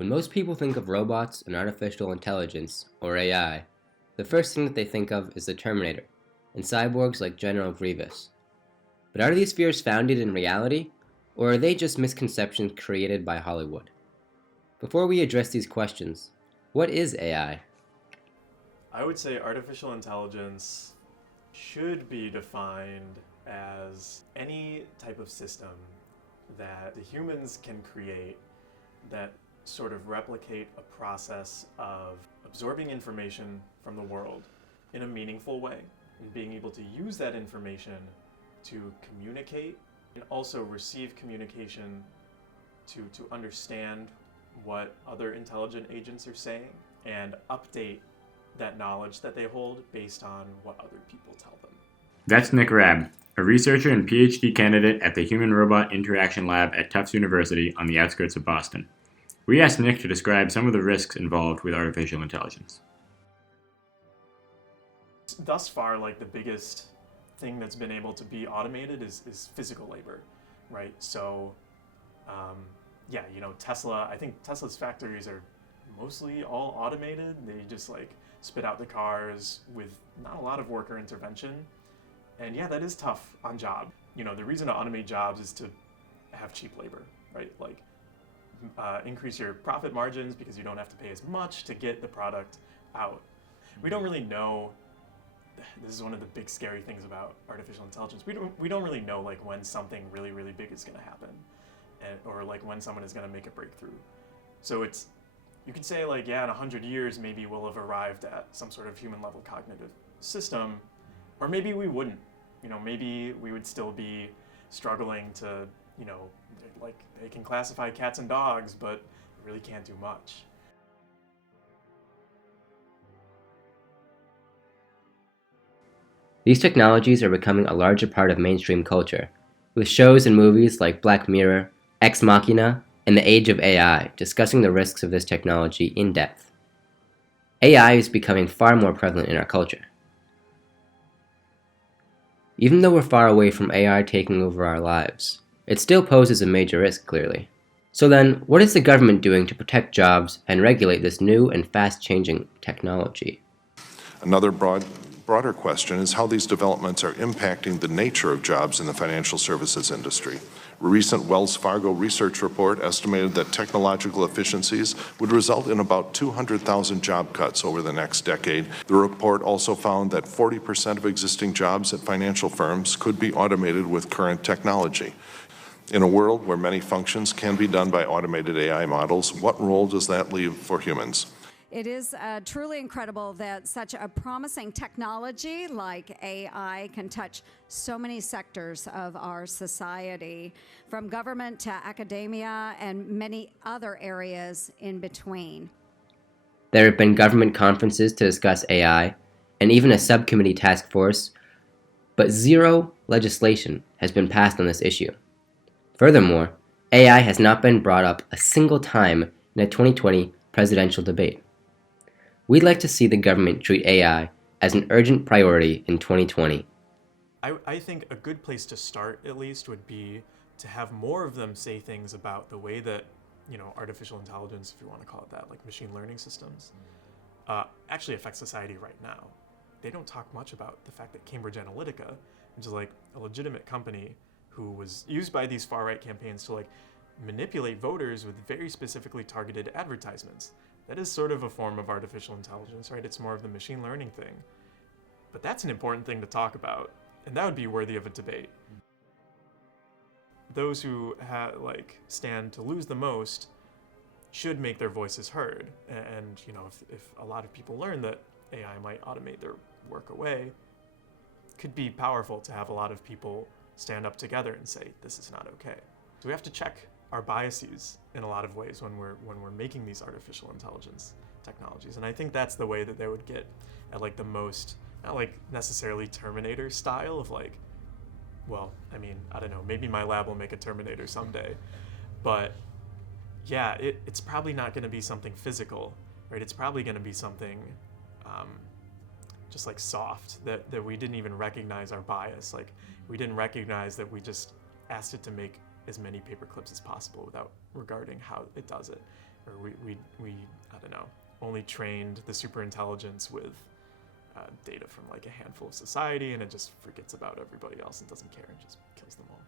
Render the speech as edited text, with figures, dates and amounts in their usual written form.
When most people think of robots and artificial intelligence, or AI, the first thing that they think of is the Terminator, and cyborgs like General Grievous. But are these fears founded in reality, or are they just misconceptions created by Hollywood? Before we address these questions, what is AI? I would say artificial intelligence should be defined as any type of system that the humans can create that sort of replicate a process of absorbing information from the world in a meaningful way and being able to use that information to communicate and also receive communication to understand what other intelligent agents are saying and update that knowledge that they hold based on what other people tell them. That's Nick Rabb, a researcher and PhD candidate at the Human Robot Interaction Lab at Tufts University on the outskirts of Boston. We asked Nick to describe some of the risks involved with artificial intelligence. Thus far, the biggest thing that's been able to be automated is physical labor, right? So, Tesla, I think Tesla's factories are mostly all automated. They just spit out the cars with not a lot of worker intervention. And yeah, that is tough on job. The reason to automate jobs is to have cheap labor, right? Increase your profit margins because you don't have to pay as much to get the product out. We don't really know. This is one of the big scary things about artificial intelligence. We don't really know when something really really big is going to happen, or when someone is going to make a breakthrough. So you could say in 100 years maybe we'll have arrived at some sort of human level cognitive system, or maybe we wouldn't. Maybe we would still be struggling to they can classify cats and dogs, but they really can't do much. These technologies are becoming a larger part of mainstream culture, with shows and movies like Black Mirror, Ex Machina, and The Age of AI discussing the risks of this technology in depth. AI is becoming far more prevalent in our culture. Even though we're far away from AI taking over our lives, it still poses a major risk, clearly. So then, what is the government doing to protect jobs and regulate this new and fast-changing technology? Another broader question is how these developments are impacting the nature of jobs in the financial services industry. A recent Wells Fargo research report estimated that technological efficiencies would result in about 200,000 job cuts over the next decade. The report also found that 40% of existing jobs at financial firms could be automated with current technology. In a world where many functions can be done by automated AI models, what role does that leave for humans? It is truly incredible that such a promising technology like AI can touch so many sectors of our society, from government to academia and many other areas in between. There have been government conferences to discuss AI, and even a subcommittee task force, but zero legislation has been passed on this issue. Furthermore, AI has not been brought up a single time in a 2020 presidential debate. We'd like to see the government treat AI as an urgent priority in 2020. I think a good place to start, at least, would be to have more of them say things about the way that, artificial intelligence, if you want to call it that, like machine learning systems, actually affect society right now. They don't talk much about the fact that Cambridge Analytica, which is a legitimate company who was used by these far-right campaigns to manipulate voters with very specifically targeted advertisements. That is sort of a form of artificial intelligence, right? It's more of the machine learning thing. But that's an important thing to talk about, and that would be worthy of a debate. Those who stand to lose the most should make their voices heard. And if a lot of people learn that AI might automate their work away, it could be powerful to have a lot of people stand up together and say, this is not okay. So we have to check our biases in a lot of ways when we're making these artificial intelligence technologies. And I think that's the way that they would get at the most, not necessarily Terminator style of I don't know, maybe my lab will make a Terminator someday. But yeah, it's probably not going to be something physical, right? It's probably going to be something just soft, that we didn't even recognize our bias. We didn't recognize that we just asked it to make as many paper clips as possible without regarding how it does it. or we I don't know, only trained the superintelligence with data from like a handful of society, and it just forgets about everybody else and doesn't care and just kills them all.